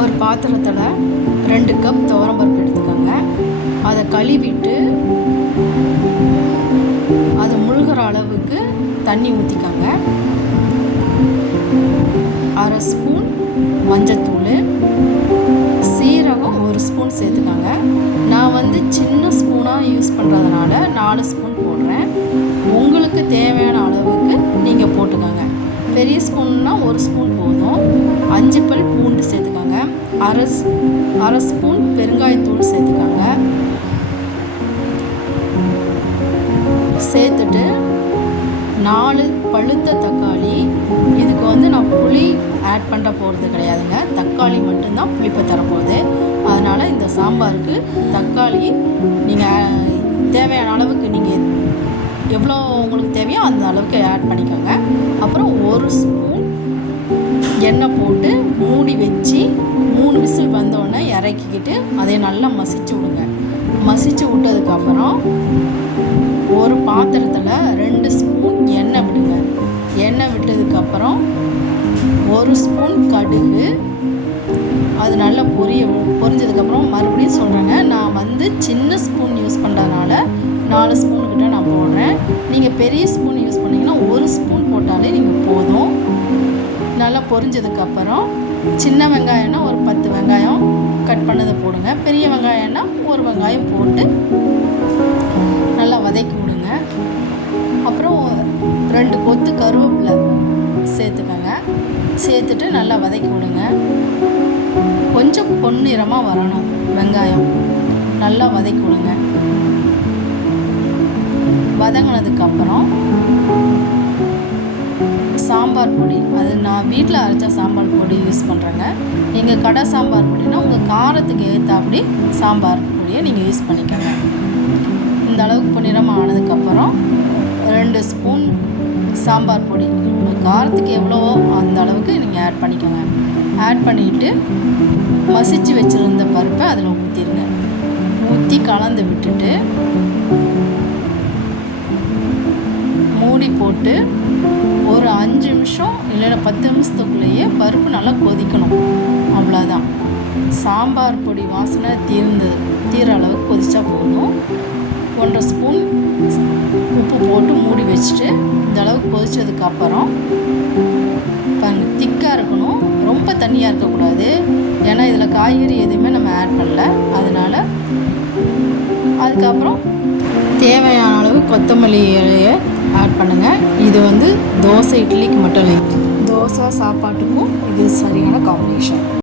ஒரு பாத்திரத்தில் 2 கப் துவரம்பருப்பு எடுத்துக்கோங்க. அதை கழுவிட்டு அது முழுகிற அளவுக்கு தண்ணி ஊற்றிக்கோங்க. 1/2 ஸ்பூன் மஞ்சத்தூள், சீரகம் 1 ஸ்பூன் சேர்த்துக்கோங்க. நான் சின்ன ஸ்பூனாக யூஸ் பண்ணுறதுனால 4 ஸ்பூன் போடுறேன். உங்களுக்கு தேவையான அளவுக்கு நீங்கள் போட்டுக்கோங்க. பெரிய ஸ்பூன்னா 1 ஸ்பூன் போதும். 5 பல் பூண்டு சேர்த்துக்கோங்க. அரை ஸ்பூன் பெருங்காயத்தூள் சேர்த்துக்கோங்க. சேர்த்துட்டு 4 பழுத்த தக்காளி. இதுக்கு நான் புளி ஆட் பண்ண போகிறது கிடையாதுங்க. தக்காளி மட்டும்தான் புளிப்பை தரப்போகுது. அதனால் இந்த சாம்பாருக்கு தக்காளி நீங்கள் தேவையான அளவுக்கு நீங்கள் எவ்வளோ உங்களுக்கு தேவையோ அந்த அளவுக்கு ஆட் பண்ணிக்கோங்க. அப்புறம் 1 ஸ்பூன் எண்ணெய் போட்டு மூடி வச்சு 3 விசில் வந்தோடனே இறக்கிக்கிட்டு அதை நல்லா மசிச்சு விடுங்க. மசிச்சு விட்டதுக்கப்புறம் ஒரு பாத்திரத்தில் 2 ஸ்பூன் எண்ணெய் விடுங்க. எண்ணெய் விட்டதுக்கப்புறம் 1 ஸ்பூன் கடுகு. அது நல்லா பொரிஞ்சதுக்கப்புறம் மறுபடியும் சொல்கிறேங்க, நான் சின்ன ஸ்பூன் யூஸ் பண்ணுறதுனால 4 ஸ்பூன் கிட்ட நான் போடுறேன். நீங்கள் பெரிய ஸ்பூன் யூஸ் பண்ணிங்கன்னா 1 ஸ்பூன் போட்டாலே நீங்கள் போதும். நல்லா பொரிஞ்சதுக்கப்புறம் சின்ன வெங்காயம்னா ஒரு 10 வெங்காயம் கட் பண்ணதை போடுங்க. பெரிய வெங்காயம்னா 1 வெங்காயம் போட்டு நல்லா வதக்கி விடுங்க. அப்புறம் 2 கொத்து கருவேப்பிலை சேர்த்துக்கோங்க. சேர்த்துட்டு நல்லா வதக்கி விடுங்க. கொஞ்சம் பொன்னிறமாக வரணும் வெங்காயம். நல்லா வதக்கி விடுங்க. வதங்கினதுக்கப்புறம் சாம்பார் பொடி, அது நான் வீட்டில் அரைச்ச சாம்பார் பொடி யூஸ் பண்ணுறேங்க. நீங்கள் கடை சாம்பார் பொடினா உங்கள் காரத்துக்கு ஏற்றாப்படி சாம்பார் பொடியை நீங்கள் யூஸ் பண்ணிக்கோங்க. இந்த அளவுக்கு பொன்னிறமாக ஆனதுக்கப்புறம் 2 ஸ்பூன் சாம்பார் பொடி, உங்கள் காரத்துக்கு எவ்வளவோ அந்த அளவுக்கு நீங்கள் ஆட் பண்ணிக்கோங்க. ஆட் பண்ணிவிட்டு மசிச்சு வச்சுருந்த பருப்பை அதில் ஊற்றிடுங்க. ஊற்றி கலந்து விட்டுட்டு மூடி போட்டு ஒரு 5 நிமிஷம் இல்லைன்னா 10 நிமிஷத்துக்குள்ளேயே பருப்பு நல்லா கொதிக்கணும். அவ்வளோதான். சாம்பார் பொடி வாசனை தீர அளவுக்கு கொதிச்சா போதும். 1/2 ஸ்பூன் உப்பு போட்டு மூடி வச்சுட்டு இந்த அளவுக்கு கொதிச்சதுக்கப்புறம் பாருங்கள், திக்காக இருக்கணும், ரொம்ப தண்ணியாக இருக்கக்கூடாது. ஏன்னா இதில் காய்கறி எதுவுமே நம்ம ஆட் பண்ணல. அதனால் அதுக்கப்புறம் தேவையான அளவு கொத்தமல்லி இலையை ஆட் பண்ணுங்கள். இது தோசை இட்லிக்கு மட்டும் இல்லை, தோசை சாப்பாட்டுக்கும் இது சரியான காம்பினேஷன்.